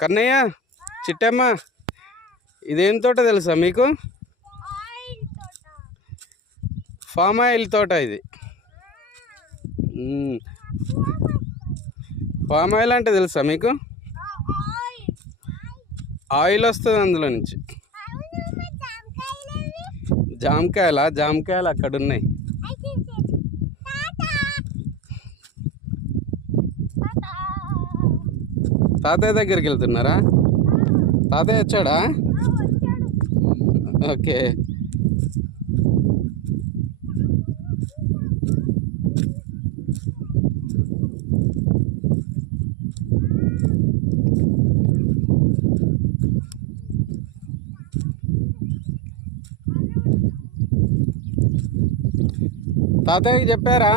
కన్నయ్య, చిట్టమ్మ, ఇదేం తోట తెలుసా మీకు? ఫామ్ ఆయిల్ తోట ఇది. ఫామ్ ఆయిల్ అంటే తెలుసా మీకు? ఆయిల్ వస్తుంది అందులో నుంచి. జామకాయలు అక్కడ ఉన్నాయి. తాతయ్య దగ్గరికి వెళ్తున్నారా? తాతయ్య వచ్చాడా? ఓకే. తాతయ్యకి చెప్పారా?